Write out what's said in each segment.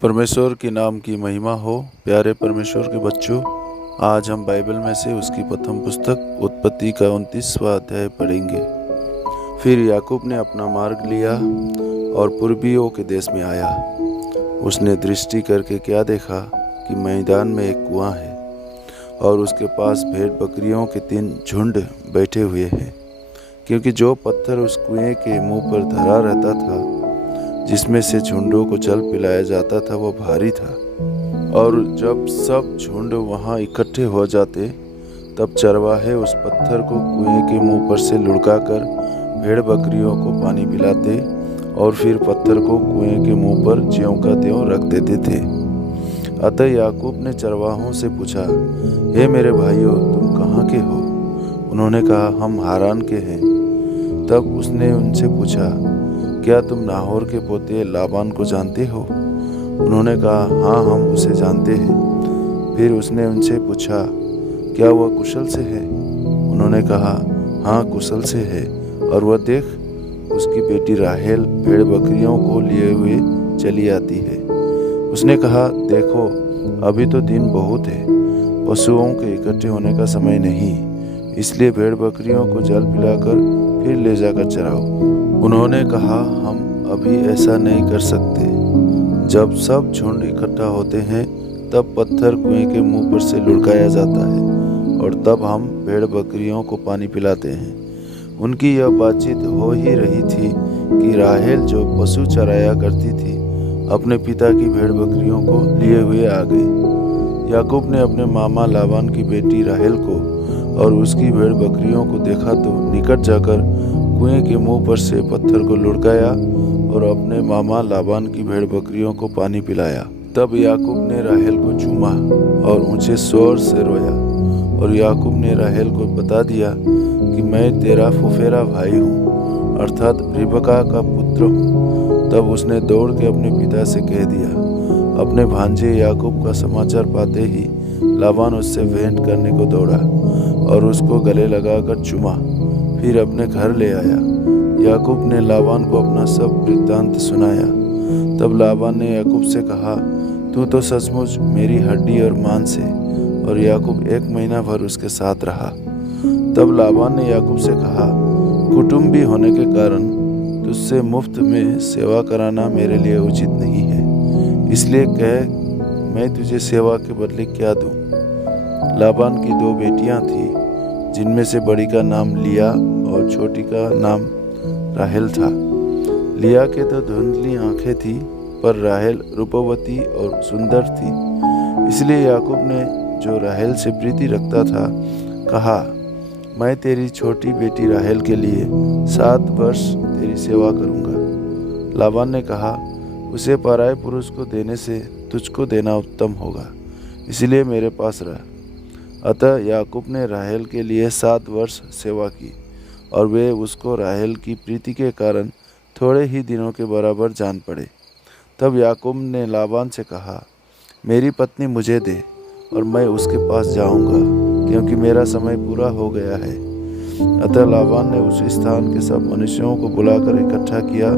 परमेश्वर के नाम की महिमा हो। प्यारे परमेश्वर के बच्चों, आज हम बाइबल में से उसकी प्रथम पुस्तक उत्पत्ति का 29वां अध्याय पढ़ेंगे। फिर याकूब ने अपना मार्ग लिया और पूर्वियों के देश में आया। उसने दृष्टि करके क्या देखा कि मैदान में एक कुआं है और उसके पास भेड़ बकरियों के 3 झुंड बैठे हुए हैं, क्योंकि जो पत्थर उस कुएं के मुंह पर धरा रहता था, जिसमें से झुंडों को जल पिलाया जाता था, वो भारी था। और जब सब झुंड वहां इकट्ठे हो जाते, तब चरवाहे उस पत्थर को कुएं के मुंह पर से लुढ़काकर भेड़ बकरियों को पानी पिलाते और फिर पत्थर को कुएं के मुंह पर ज्यों का त्यों रख देते थे। अतः याकूब ने चरवाहों से पूछा, हे मेरे भाइयों, तुम कहाँ के हो? उन्होंने कहा, हम हारान के हैं। तब उसने उनसे पूछा, क्या तुम नाहोर के पोते लाबान को जानते हो? उन्होंने कहा, हाँ, हम उसे जानते हैं। फिर उसने उनसे पूछा, क्या वह कुशल से है? उन्होंने कहा, हाँ, कुशल से है। और वह देख, उसकी बेटी राहेल भेड़ बकरियों को लिए हुए चली आती है। उसने कहा, देखो, अभी तो दिन बहुत है, पशुओं के इकट्ठे होने का समय नहीं, इसलिए भेड़ बकरियों को जल पिलाकर फिर ले जाकर चराओ। उन्होंने कहा, हम अभी ऐसा नहीं कर सकते। जब सब झुंड इकट्ठा होते हैं, तब पत्थर कुएं के मुंह पर से लुढ़काया जाता है और तब हम भेड़ बकरियों को पानी पिलाते हैं। उनकी यह बातचीत हो ही रही थी कि राहेल, जो पशु चराया करती थी, अपने पिता की भेड़ बकरियों को लिए हुए आ गई। याकूब ने अपने मामा लाबान की बेटी राहेल को और उसकी भेड़ बकरियों को देखा तो निकट जाकर कुएं के मुंह पर से पत्थर को लुढ़काया और अपने मामा लाबान की भेड़ बकरियों को पानी पिलाया। तब याकूब ने राहेल को चूमा और ऊंचे स्वर से रोया। और याकूब ने राहेल को बता दिया कि मैं तेरा फुफेरा भाई हूँ, अर्थात रिबका का पुत्र हूँ। तब उसने दौड़ के अपने पिता से कह दिया। अपने भांजे याकूब का समाचार पाते ही लाबान उससे भेंट करने को दौड़ा और उसको गले लगाकर चूमा, फिर अपने घर ले आया। याकूब ने लाबान को अपना सब वृत्तांत सुनाया। तब लाबान ने याकूब से कहा, तू तो सचमुच मेरी हड्डी और मांस है। और याकूब 1 महीना भर उसके साथ रहा। तब लाबान ने याकूब से कहा, कुटुंबी होने के कारण तुझसे मुफ्त में सेवा कराना मेरे लिए उचित नहीं है, इसलिए कह, मैं तुझे सेवा के बदले क्या दूं? लाबान की 2 बेटियां थीं, जिनमें से बड़ी का नाम लिया और छोटी का नाम राहेल था। लिया के तो धुंधली आंखें थी, पर राहेल रूपवती और सुंदर थी। इसलिए याकूब ने, जो राहेल से प्रीति रखता था, कहा, मैं तेरी छोटी बेटी राहेल के लिए 7 वर्ष तेरी सेवा करूंगा। लाबान ने कहा, उसे पराये पुरुष को देने से तुझको देना उत्तम होगा, इसलिए मेरे पास रह। अतः याकूब ने राहेल के लिए 7 वर्ष सेवा की और वे उसको राहेल की प्रीति के कारण थोड़े ही दिनों के बराबर जान पड़े। तब याकूब ने लाबान से कहा, मेरी पत्नी मुझे दे और मैं उसके पास जाऊंगा, क्योंकि मेरा समय पूरा हो गया है। अतः लाबान ने उस स्थान के सब मनुष्यों को बुलाकर इकट्ठा किया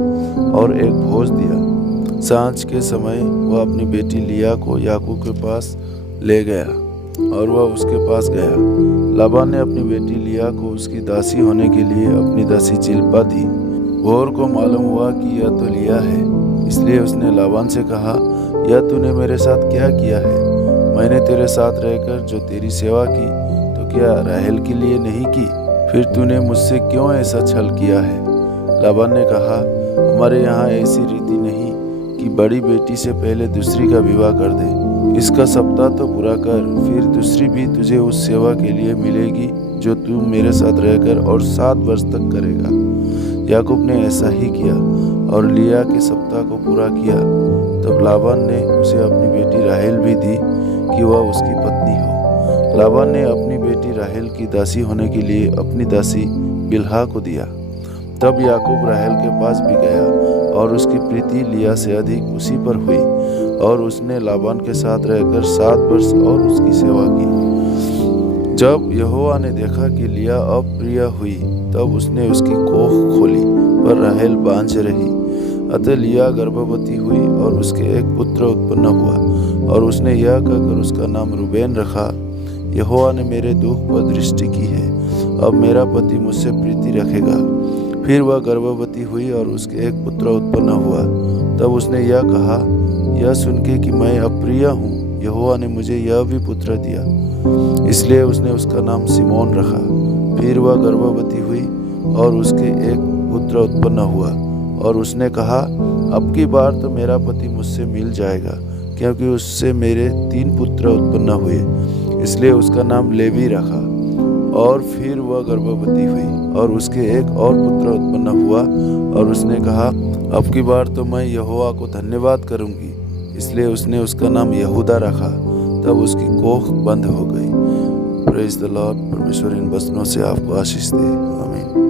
और एक भोज दिया। सांझ के समय वह अपनी बेटी लिया को याकूब के पास ले गया और वह उसके पास गया। लाबान ने अपनी बेटी लिया को उसकी दासी होने के लिए अपनी दासी जिल्पा दी। भोर को मालूम हुआ कि यह तो लिया है, इसलिए उसने लाबान से कहा, यह तूने मेरे साथ क्या किया है? मैंने तेरे साथ रहकर जो तेरी सेवा की, तो क्या राहेल के लिए नहीं की? फिर तूने मुझसे क्यों ऐसा छल किया है? लाबान ने कहा, हमारे यहाँ ऐसी रीति नहीं कि बड़ी बेटी से पहले दूसरी का विवाह कर दे। इसका सप्ताह तो पूरा कर, फिर दूसरी भी तुझे उस सेवा के लिए मिलेगी जो तू मेरे साथ रहकर और 7 वर्ष तक करेगा। याकूब ने ऐसा ही किया और लिया के सप्ताह को पूरा किया। तब लाबान ने उसे अपनी बेटी राहेल भी दी कि वह उसकी पत्नी हो। लाबान ने अपनी बेटी राहेल की दासी होने के लिए अपनी दासी बिल्हा को दिया। तब याकूब राहेल के पास भी गया और उसकी प्रीति लिया से अधिक उसी पर हुई और उसने लाबान के साथ रहकर 7 वर्ष और उसकी सेवा की। जब यहोवा ने देखा कि लिया अप्रिय हुई, तब उसने उसकी कोख खोली, पर राहेल बांझ रही। अतः लिया गर्भवती हुई और उसके एक पुत्र उत्पन्न हुआ और उसने यह कहकर उसका नाम रूबेन रखा, यहोवा ने मेरे दुख पर दृष्टि की है, अब मेरा पति मुझसे प्रीति रखेगा। फिर वह गर्भवती हुई और उसके एक पुत्र उत्पन्न हुआ। तब उसने यह कहा, यह सुनके कि मैं अप्रिय हूँ, यहोवा ने मुझे यह भी पुत्र दिया, इसलिए उसने उसका नाम सिमोन रखा। फिर वह गर्भवती हुई और उसके एक पुत्र उत्पन्न हुआ और उसने कहा, अब की बार तो मेरा पति मुझसे मिल जाएगा, क्योंकि उससे मेरे 3 पुत्र उत्पन्न हुए, इसलिए उसका नाम लेवी रखा। और फिर वह गर्भवती हुई और उसके एक और पुत्र उत्पन्न हुआ और उसने कहा, अब की बार तो मैं यहोवा को धन्यवाद करूंगी, इसलिए उसने उसका नाम यहूदा रखा। तब उसकी कोख बंद हो गई। Praise the Lord. परमेश्वर इन वचनों से आपको आशीष दे। आमीन।